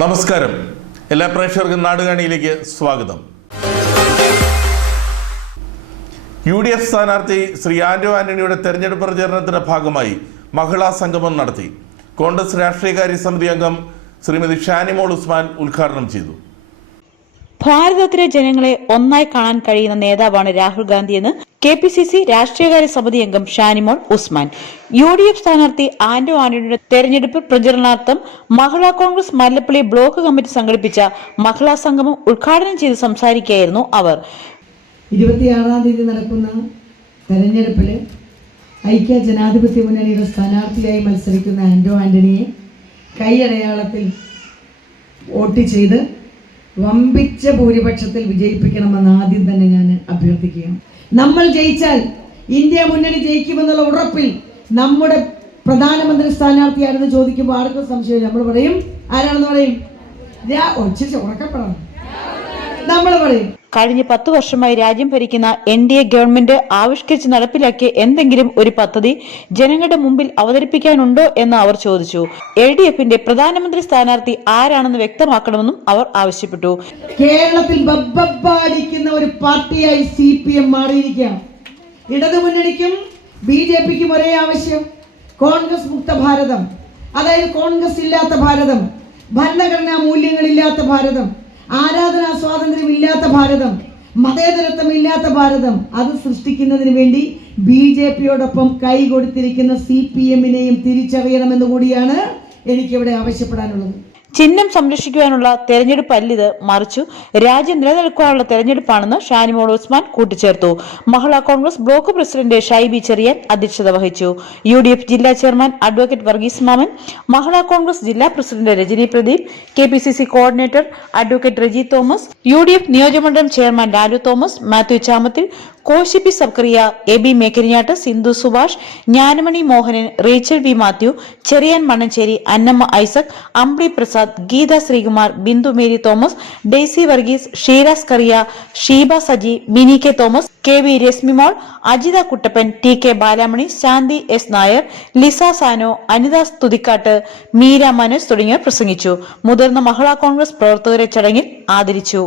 നമസ്കാരം. എല്ലാ പ്രേക്ഷകർക്കും നാടുകാണിയിലേക്ക് സ്വാഗതം. യു ഡി എഫ് സ്ഥാനാർത്ഥി ശ്രീ ആന്റോ ആന്റണിയുടെ തെരഞ്ഞെടുപ്പ് പ്രചരണത്തിന്റെ ഭാഗമായി മഹിളാ സംഗമം നടത്തി. കോൺഗ്രസ് രാഷ്ട്രീയകാര്യ സമിതി അംഗം ശ്രീമതി ഷാനിമോൾ ഉസ്മാൻ ഉദ്ഘാടനം ചെയ്തു. ഭാരതത്തിലെ ജനങ്ങളെ ഒന്നായി കാണാൻ കഴിയുന്ന നേതാവാണ് രാഹുൽ ഗാന്ധിയെന്ന് കെ പി സി സി രാഷ്ട്രീയകാര്യ സമിതി അംഗം Shanimol Usman. U D F സ്ഥാനാർത്ഥി ആന്റോ ആന്റണിയുടെ തെരഞ്ഞെടുപ്പ് പ്രചരണാർത്ഥം Mahila Congress Mallappally block committee സംഘടിപ്പിച്ച മഹിളാ സംഗമം ഉദ്ഘാടനം ചെയ്ത് സംസാരിക്കുകയായിരുന്നു അവർ. ഇരുപത്തിയാറാം തീയതി നടക്കുന്ന തെരഞ്ഞെടുപ്പിൽ ഐക്യ ജനാധിപത്യ മുന്നണിയുടെ സ്ഥാനാർത്ഥിയായി മത്സരിക്കുന്ന ആന്റോ ആന്റണിയെ കൈയടയാളത്തിൽ വോട്ട് ചെയ്ത് വമ്പിച്ച ഭൂരിപക്ഷത്തിൽ വിജയിപ്പിക്കണമെന്ന് ആദ്യം തന്നെ ഞാൻ അഭ്യർത്ഥിക്കുകയാണ്. നമ്മൾ ജയിച്ചാൽ ഇന്ത്യ മുന്നണി ജയിക്കുമെന്നുള്ള ഉറപ്പിൽ നമ്മുടെ പ്രധാനമന്ത്രി സ്ഥാനാർത്ഥി ആരെന്ന് ചോദിക്കുമ്പോൾ ആർക്കും സംശയമില്ല. നമ്മൾ പറയും ആരാണെന്ന് പറയും? ഉറക്കപ്പെടണം. നമ്മൾ പറയും. കഴിഞ്ഞ പത്തു വർഷമായി രാജ്യം ഭരിക്കുന്ന എൻ ഡി എ ഗവൺമെന്റ് ആവിഷ്കരിച്ച് നടപ്പിലാക്കിയ എന്തെങ്കിലും ഒരു പദ്ധതി ജനങ്ങളുടെ മുമ്പിൽ അവതരിപ്പിക്കാനുണ്ടോ എന്ന് അവർ ചോദിച്ചു. എൽ ഡി എഫിന്റെ പ്രധാനമന്ത്രി സ്ഥാനാർത്ഥി ആരാണെന്ന് വ്യക്തമാക്കണമെന്നും അവർ ആവശ്യപ്പെട്ടു. കേരളത്തിൽ ബബ്ബടിക്കുന്ന ഒരു പാർട്ടിയായി സി പി എം മാറിയിരിക്കുകയാണ്. ഇടതുമുന്നണിക്കും ബി ജെ പിക്കും ഒരേ ആവശ്യം. കോൺഗ്രസ് മുക്ത ഭാരതം. അതായത് കോൺഗ്രസ് ഇല്ലാത്ത ഭാരതം. ഭരണഘടനാ മൂല്യങ്ങളില്ലാത്ത ഭാരതം. ആരാധനാ സ്വാതന്ത്ര്യം ഇല്ലാത്ത ഭാരതം മതേതരത്വം ഇല്ലാത്ത ഭാരതം അത് സൃഷ്ടിക്കുന്നതിന് വേണ്ടി ബി ജെ പിയോടൊപ്പം കൈ കൊടുത്തിരിക്കുന്ന സി പി എമ്മിനെയും തിരിച്ചറിയണമെന്ന് കൂടിയാണ് എനിക്കിവിടെ ആവശ്യപ്പെടാനുള്ളത്. ചിഹ്നം സംരക്ഷിക്കുവാനുള്ള തെരഞ്ഞെടുപ്പ് അല്ലിത് മറിച്ചു രാജ്യം നിലനിൽക്കാനുള്ള തെരഞ്ഞെടുപ്പാണെന്ന് ഷാനിമോൾ ഉസ്മാൻ കൂട്ടിച്ചേർത്തു. Mahila Congress block president Shaibi Cherian അധ്യക്ഷത വഹിച്ചു. യു ഡി എഫ് ജില്ലാ chairman advocate Varghese Mammen Mahila Congress ജില്ലാ president Rajani Pradeep K P C C coordinator advocate Reji Thomas U D F നിയോജകമണ്ഡലം ചെയർമാൻ ലാലു തോമസ് മാത്യു ചാമത്തിൽ കോശിപ്പി സബ്കറിയ A B Mekkarinjattu Sindhu Subhash Jnanamani Mohanan Rachel V Mathew Cherian Mannancheri Annamma Isaac Ambri Prasad Geetha Sreekumar Bindu Mary Thomas Daisy Varghese Sheeras Kariya Sheeba Saji Mini K Thomas K V Reshmimol Ajitha Kuttappan T K Balamani Shanthi S Nair Liza Sano Anitha Sthuthikkattu Meera Manoj തുടങ്ങിയവർ പ്രസംഗിച്ചു. മുതിർന്ന മഹിളാ കോൺഗ്രസ് പ്രവർത്തകരെ ചടങ്ങിൽ ആദരിച്ചു.